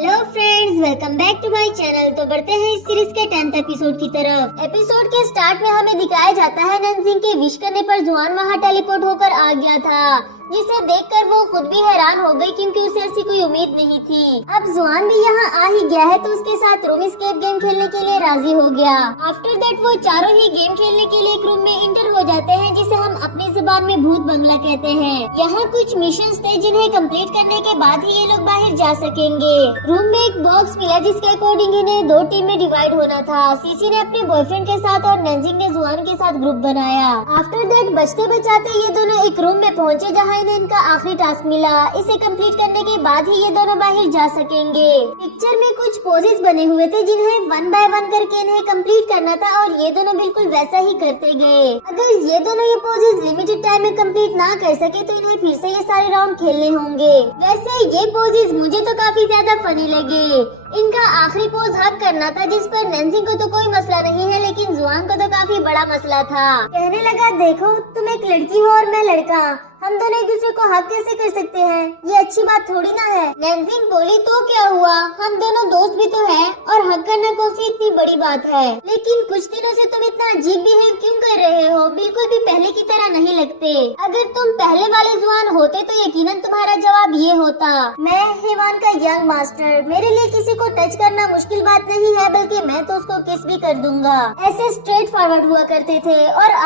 Hello friends, welcome back to my channel. तो बढ़ते हैं इस सीरीज के 10th एपिसोड की तरफ। एपिसोड के स्टार्ट में हमें दिखाया जाता है नंजिंग के विश करने पर जुआन वहां टेलीपोर्ट होकर आ गया था, जिसे देखकर वो खुद भी हैरान हो गई क्योंकि उसे ऐसी कोई उम्मीद नहीं थी। अब जुआन भी यहाँ आ ही गया है तो उसके साथ रूम एस्केप गेम खेलने के लिए राजी हो गया। आफ्टर दैट वो चारों ही गेम खेलने के लिए एक रूम में इंटर हो जाते हैं, जिसे हम अपनी जुबान में भूत बंगला कहते हैं। यहाँ कुछ मिशंस थे जिन्हें कंप्लीट करने के बाद ही ये लोग बाहर जा सकेंगे। रूम में एक बॉक्स मिला जिसके अकॉर्डिंग इन्हें 2 टीम में डिवाइड होना था। सीसी ने अपने बॉयफ्रेंड के साथ और नंजिंग ने जुआन के साथ ग्रुप बनाया। आफ्टर दैट बचते बचाते ये दोनों एक रूम में पहुँचे जहाँ इन्हें इनका आखिरी टास्क मिला। इसे कंप्लीट करने के बाद ही ये दोनों बाहर जा सकेंगे। पिक्चर में कुछ पोजेस बने हुए थे जिन्हें 1 बाय 1 करके इन्हें कंप्लीट करना था और ये दोनों बिल्कुल वैसा ही करते गए। अगर ये दोनों ये पोजेस लिमिटेड टाइम में कंप्लीट ना कर सके तो इन्हें फिर से ये सारे राउंड खेलने होंगे। वैसे ये पोजेस मुझे तो काफी ज्यादा फनी लगे। इनका आखिरी पोज हक करना था, जिस पर नंजिंग को तो कोई मसला नहीं है, लेकिन जुआन को तो काफी बड़ा मसला था। कहने लगा, देखो तुम एक लड़की हो और मैं लड़का, हम दोनों एक दूसरे को हक कैसे कर सकते हैं? ये अच्छी बात थोड़ी ना है। नंजिंग बोली, तो क्या हुआ, हम दोनों दोस्त भी तो हैं और हक करना कौन सी इतनी बड़ी बात है। लेकिन कुछ दिनों से तुम इतना अजीब बिहेव क्यों कर रहे हो? बिल्कुल भी पहले की तरह नहीं लगते। अगर तुम पहले वाले जुआन होते तो यकीनन तुम्हारा जवाब ये होता, मैं हिवान का यंग मास्टर, मेरे लिए किसी को टच करना मुश्किल बात नहीं है, बल्कि मैं तो उसको किस भी कर दूंगा। ऐसे स्ट्रेट फॉरवर्ड हुआ करते थे। और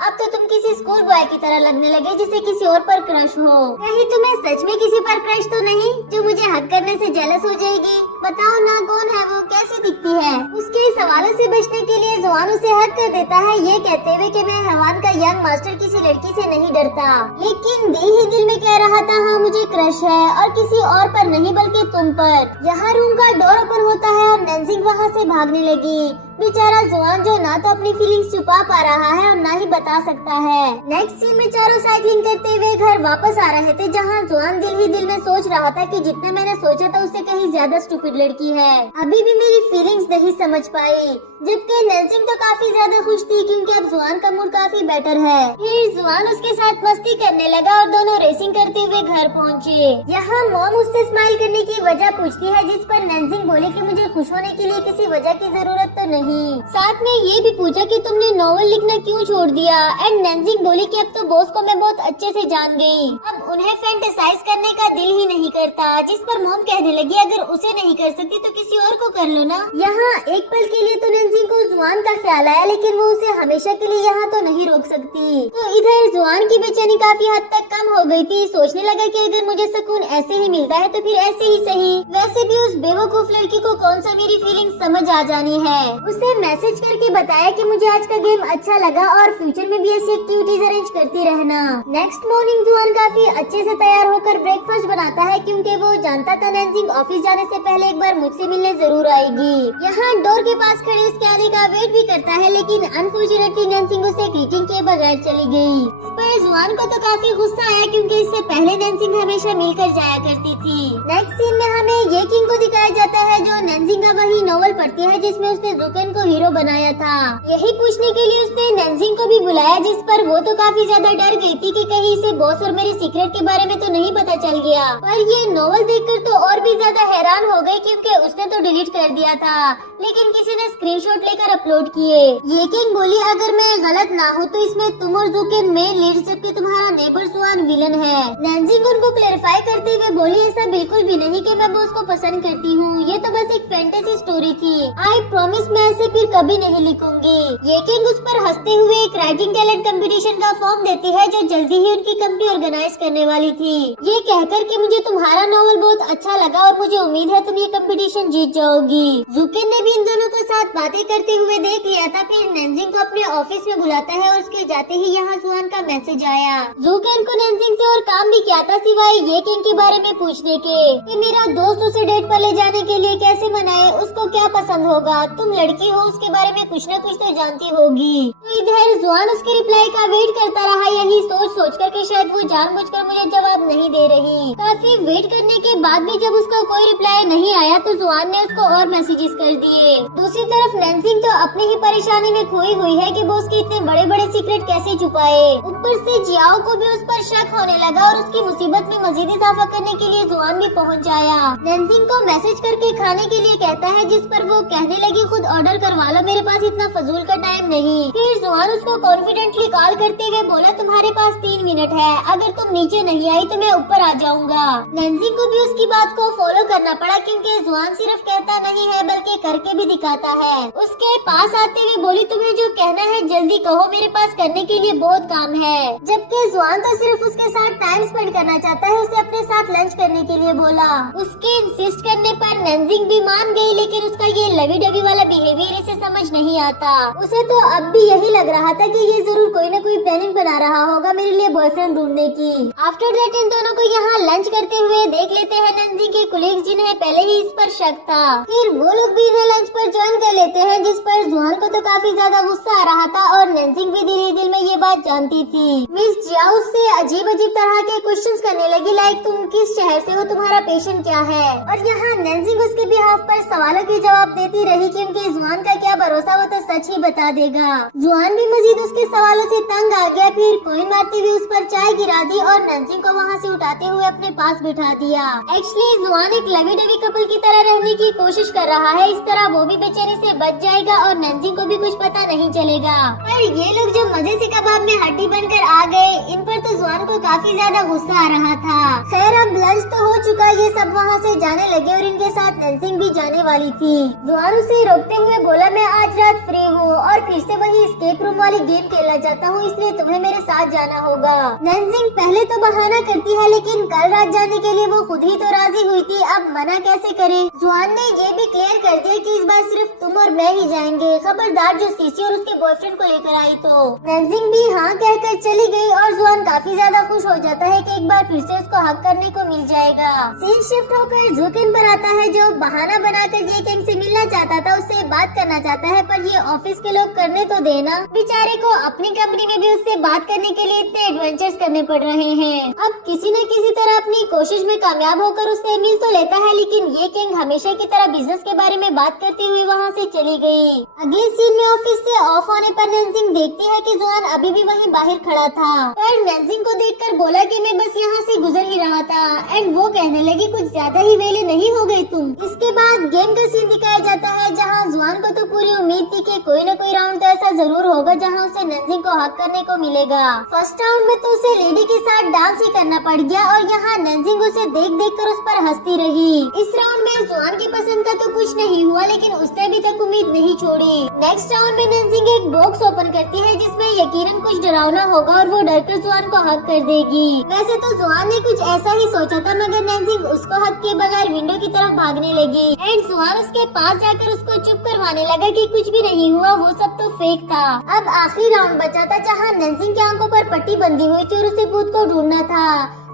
अब तो तुम किसी स्कूल बॉय की तरह लगने लगे जिसे किसी और पर क्रश हो। कहीं तुम्हें सच में किसी पर क्रश तो नहीं जो मुझे हक करने से जेलस हो जाएगी? बताओ ना, कौन है वो, कैसी दिखती है? उसके सवालों से बचने के लिए जुआन उसे हक कर देता है, ये कहते हुए कि मैं हवान का यंग मास्टर किसी लड़की से नहीं डरता। लेकिन दिल ही दिल में कह रहा था, हाँ मुझे क्रश है, और किसी और पर नहीं बल्कि तुम पर। यहाँ रूम का डोर ओपन होता है और नंजिंग वहाँ से भागने लगी। बेचारा जुआन जो ना तो अपनी फीलिंग्स छुपा पा रहा है और ना ही बता सकता है। नेक्स्ट सीन में चारों साइकिलिंग करते हुए घर वापस आ रहे थे, जहाँ जुआन दिल ही दिल में सोच रहा था कि जितना मैंने सोचा था उससे कहीं ज्यादा स्टूपिड लड़की है, अभी भी मेरी फीलिंग्स नहीं समझ पाई। जबकि नंजिंग तो काफी ज्यादा खुश थी क्योंकि अब जुआन का मूड काफी बेटर है। फिर जुआन उसके साथ मस्ती करने लगा और दोनों रेसिंग करते हुए घर पहुँचे। यहाँ मॉम उससे स्माइल करने की वजह पूछती है, जिस पर नंजिंग बोले कि मुझे खुश होने के लिए किसी वजह की जरूरत तो नहीं। साथ में ये भी पूछा कि तुमने नॉवल लिखना क्यों छोड़ दिया। एंड नंजिंग बोली कि अब तो बॉस को मैं बहुत अच्छे से जान गई, अब उन्हें फैंटेसाइज करने का दिल ही नहीं करता। जिस पर मॉम कहने लगी, अगर उसे नहीं कर सकती तो किसी और को कर लो ना। यहाँ एक पल के लिए तो नंजिंग को जुआन का ख्याल आया, लेकिन वो उसे हमेशा के लिए यहाँ तो नहीं रोक सकती। तो इधर जुआन की बेचैनी काफी हद तक कम हो गई थी। सोचने लगा कि अगर मुझे सुकून ऐसे ही मिलता है तो फिर ऐसे ही सही। वैसे भी उस बेवकूफ लड़की को कौन सा मेरी फीलिंग समझ आ जानी है। उसे मैसेज करके बताया कि मुझे आज का गेम अच्छा लगा और फ्यूचर में भी ऐसी एक्टिविटीज अरेंज करती रहना। नेक्स्ट मॉर्निंग जुआन काफी अच्छे से तैयार होकर ब्रेकफास्ट बनाता है, क्योंकि वो जानता था नंजिंग ऑफिस जाने से पहले एक बार मुझसे मिलने जरूर आएगी। यहाँ डोर के पास खड़े उसके आने का वेट भी करता है, लेकिन अनफॉर्चुनेटली नंजिंग उसे ग्रीटिंग के बगैर चली गई। इस पर जुआन को तो काफी गुस्सा आया क्योंकि इससे पहले नंजिंग हमेशा मिलकर जाया करती थी। नेक्स्ट सीन में हमें ये किंग को दिखाया जाता है जो नंजिंग का वही नॉवल पढ़ती है जिसमें उसने जुकेन को हीरो बनाया था। यही पूछने के लिए उसने नंजिंग को भी बुलाया, जिस पर वो तो काफी ज्यादा डर गई थी कि कहीं इसे बॉस और मेरे सीक्रेट के बारे में तो नहीं पता चल गया। पर ये नॉवल देखकर तो और भी ज्यादा हैरान हो गई क्योंकि उसने तो डिलीट कर दिया था, लेकिन किसी ने स्क्रीनशॉट लेकर अपलोड किए। ये किंग बोली, अगर मैं गलत ना हूँ तो इसमें तुम और जुकेन मेन लीड, जबकि तुम्हारा नेबर जुआन विलन है। नंजिंग उनको क्लेरिफाई करते हुए बोली, ऐसा बिल्कुल भी नहीं कि मैं बॉस को पसंद करती हूँ, ये तो बस एक फैंटेसी स्टोरी थी। आई प्रॉमिस मैं ऐसे फिर कभी नहीं लिखूंगी। ये किंग उस पर हंसते हुए एक राइटिंग टैलेंट कंपटीशन का फॉर्म देती है जो जल्दी ही उनकी कंपनी ऑर्गेनाइज करने वाली थी। ये कहकर कि मुझे तुम्हारा नॉवल बहुत अच्छा लगा और मुझे उम्मीद है तुम ये कंपटीशन जीत जाओगी। जुकेन ने भी इन दोनों को साथ बातें करते हुए देख लिया था। फिर नंजिंग को अपने ऑफिस में बुलाता है और उसके जाते ही यहाँ जुआन का मैसेज आया। जुकेन को नंजिंग से और काम भी क्या था सिवाय ये किंग के बारे में पूछने के कि मेरा दोस्त उसे डेट पर ले जाने के लिए कैसे मनाए, उसको क्या पसंद होगा, तुम लड़की हो उसके बारे में कुछ न कुछ तो जानती होगी। तो इधर जुआन उसके रिप्लाई का वेट करता रहा, यही सोच कर कि शायद वो जानबूझकर मुझे जवाब नहीं दे रही। काफी वेट करने के बाद भी जब उसका कोई रिप्लाई नहीं आया तो जुआन ने उसको और मैसेजेस कर दिए। दूसरी तरफ नैन्जिंग तो अपनी ही परेशानी में खोई हुई है कि वो उसके इतने बड़े बड़े सीक्रेट कैसे छुपाए। ऊपर से जियाओ को भी उस पर शक होने लगा और उसकी मुसीबत में मजीद इजाफा करने के लिए जुआन भी पहुंच आया। नैन्जिंग को मैसेज करके खाने के लिए कहता है, जिस पर वो कहने लगी खुद ऑर्डर करवा लो, मेरे पास इतना फजूल का टाइम नहीं। फिर जुआन उसको कॉन्फिडेंटली कॉल करते हुए बोला, तुम्हारे पास 3 मिनट है, अगर तुम नीचे नहीं आई तो मैं ऊपर आ जाऊंगा। नैन्जिंग को भी उसकी बात को फॉलो करना पड़ा क्योंकि जुआन सिर्फ कहता नहीं है बल्कि करके भी दिखाता है। उसके पास आते हुए बोली, तुम्हें जो कहना है जल्दी कहो, मेरे पास करने के लिए बहुत काम है। जबकि जुआन तो सिर्फ उसके साथ टाइम स्पेंड करना चाहता है, उसे अपने साथ लंच करने के लिए बोला। उसके इंसिस्ट करने पर नैन्जिंग भी मान गई, लेकिन उसका ये लवी डबी वाला बिहेवियर इसे समझ नहीं आता। उसे तो अब भी यही लग रहा था कि ये जरूर कोई न कोई प्लानिंग बना रहा होगा मेरे लिए बॉयफ्रेंड ढूंढने की। आफ्टर दैट इन दोनों को यहाँ लंच करते हुए देख लेते हैं नैन्जिंग के कुलीग, जिन्हें पहले ही इस पर शक था। फिर वो लोग भी इन्हें लंच पर ज्वाइन कर लेते हैं, जिस पर जुआन को तो काफी ज्यादा गुस्सा आ रहा था और नैन्जिंग भी दिल में ये बात जानती थी। मिस जियाओ उससे अजीब अजीब तरह के क्वेश्चंस करने लगी, लाइक तुम किस शहर से हो, तुम्हारा पेशेंट क्या है। और यहाँ नैन्जिंग उसके बिहाफ पर सवालों के जवाब देती रही क्योंकि जुआन का क्या भरोसा, वो तो सच ही बता देगा। जुआन भी मजीद उसके सवालों से तंग आ गया, फिर कोइन मारते हुए उस पर चाय गिरा दी और नैन्जिंग को वहाँ से उठाते हुए अपने पास बिठा दिया। एक्चुअली जुआन एक लवी डवी कपल की तरह रहने की कोशिश कर रहा है, इस तरह वो भी बेचारे से बच जाएगा और नैन्जिंग को भी कुछ पता नहीं चलेगा। पर ये लोग जो मजे से कबाब में हड्डी बनकर आ गए, इन पर तो जुआन को काफी ज्यादा गुस्सा आ रहा था। खैर अब लंच तो हो चुका, ये सब वहाँ से जाने लगे और इनके साथ नैन्जिंग भी जाने वाली थी। जुआन उसे रोकते हुए बोला, मैं आज रात फ्री हूँ और फिर से वही एस्केप रूम वाली गेम खेलना चाहता हूँ, इसलिए तुम्हें मेरे साथ जाना होगा। नैन्जिंग पहले तो बहाना करती है, लेकिन कल रात जाने के लिए वो खुद ही तो राजी हुई थी, अब मना कैसे करे। जुआन ने ये भी क्लियर कर दिया कि इस बार सिर्फ तुम और मैं ही जाएंगे, खबरदार जो सीसी और उसके बॉयफ्रेंड को लेकर आई तो। नैन्जिंग भी हाँ कहकर चली गई और जुआन काफी ज्यादा खुश हो जाता है कि एक बार फिर से उसको हक करने को मिल जाएगा। सीन शिफ्ट होकर जुकिन पर आता है, जो बहाना बनाकर ये किंग से मिलना चाहता था, उससे बात करना चाहता है, पर ये ऑफिस के लोग करने तो देना। बेचारे को अपनी कंपनी में भी उससे बात करने के लिए इतने एडवेंचर्स करने पड़ रहे हैं। अब किसी न किसी तरह अपनी कोशिश में कामयाब होकर उससे मिल तो लेता है, लेकिन ये किंग हमेशा की तरह बिजनेस के बारे में बात करते हुए वहाँ से चली गई। अगले सीन में ऑफिस से ऑफ होने पर नैन्जिंग देखती है कि जुआन अभी भी वहीं बाहर खड़ा था, पर नैन्जिंग को देखकर बोला कि मैं बस यहाँ से गुजर ही रहा था। एंड वो कहने लगी, कुछ ज्यादा ही वेले नहीं हो गई तुम। इसके बाद गेम का सीन दिखाया जाता है, जहाँ जुआन को तो पूरी उम्मीद थी कि कोई न कोई राउंड तो ऐसा जरूर होगा जहाँ उसे नैन्जिंग को हक करने को मिलेगा। फर्स्ट राउंड में तो उसे लेडी के साथ डांस ही करना पड़ गया और यहाँ नैन्जिंग उसे देख देख कर उस पर हंसती रही। इस राउंड में जुआन की पसंद का तो कुछ नहीं हुआ, लेकिन उसने अभी तक उम्मीद नहीं छोड़ी। नेक्स्ट राउंड में नैन्जिंग एक बॉक्स ओपन करती है, जिसमें यकीनन कुछ डरावना होगा और वो डरकर जुआन को हक कर देगी। वैसे तो जुआन ने कुछ ऐसा ही सोचा था, मगर नैन्जिंग उसको हक के बगैर विंडो की तरफ भागने लगी एंड जुआन उसके पास जाकर उसको चुप करवाने लगा कि कुछ भी नहीं हुआ, वो सब तो फेक था। अब आखिरी राउंड बचा था, जहाँ नैन्जिंग की आंखों पर पट्टी बंधी हुई थी और उसे भूत को ढूंढना था,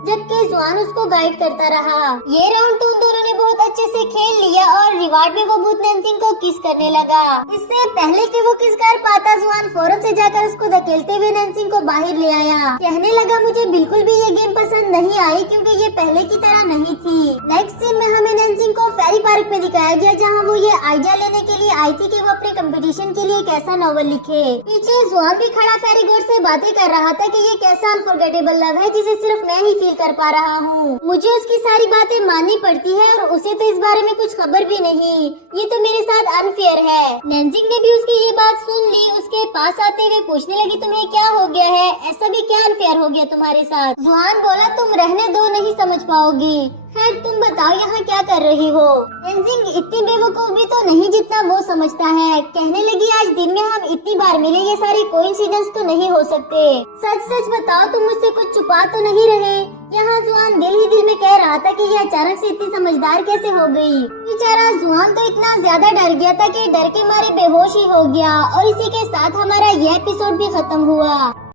जबकि जुआन उसको गाइड करता रहा। ये राउंड तो उन दोनों ने बहुत अच्छे से खेल लिया और रिवार्ड में वो भूत नैन्जिंग को किस करने लगा। इससे पहले कि वो किस कर पाता, जुआन फौरन से जाकर उसको धकेलते हुए नैन्जिंग को बाहर ले आया। कहने लगा, मुझे बिल्कुल भी ये गेम पसंद नहीं आई क्योंकि ये पहले की तरह नहीं थी। नेक्स्ट सीन में हमें नैन्जिंग को फेरी पार्क में दिखाया गया, जहाँ वो ये आइडिया लेने के लिए आई थी कि वो अपने कंपटीशन के लिए कैसा नॉवल लिखे। पीछे जुआन भी खड़ा फेरी गोट से बातें कर रहा था कि ये कैसा अनफॉरगेटेबल लव है जिसे सिर्फ मैं ही फील कर पा रहा हूँ। मुझे उसकी सारी बातें माननी पड़ती है और उसे तो इस बारे में कुछ खबर भी नहीं। ये तो मेरे साथ अनफेयर है। नैन्जिंग ने भी उसकी ये बात सुन ली। उसके पास आते हुए पूछने लगी, तुम्हें क्या हो गया है, ऐसा भी क्या अनफेयर हो गया तुम्हारे साथ। जुआन बोला, तुम रहने दो, नहीं समझ पाओगी। खैर तुम बताओ यहाँ क्या कर रही हो। नैन्जिंग इतनी बेवकूफ भी तो नहीं जितना वो समझता है। कहने लगी, आज दिन में हम इतनी बार मिले, ये सारी कोइंसिडेंस तो नहीं हो सकते। सच सच बताओ, तुम मुझसे कुछ छुपा तो नहीं रहे। यहाँ जुआन दिल ही दिल में कह रहा था कि ये अचानक से इतनी समझदार कैसे हो गई। बेचारा जुआन तो इतना ज्यादा डर गया था कि डर के मारे बेहोश ही हो गया। और इसी के साथ हमारा यह एपिसोड भी खत्म हुआ।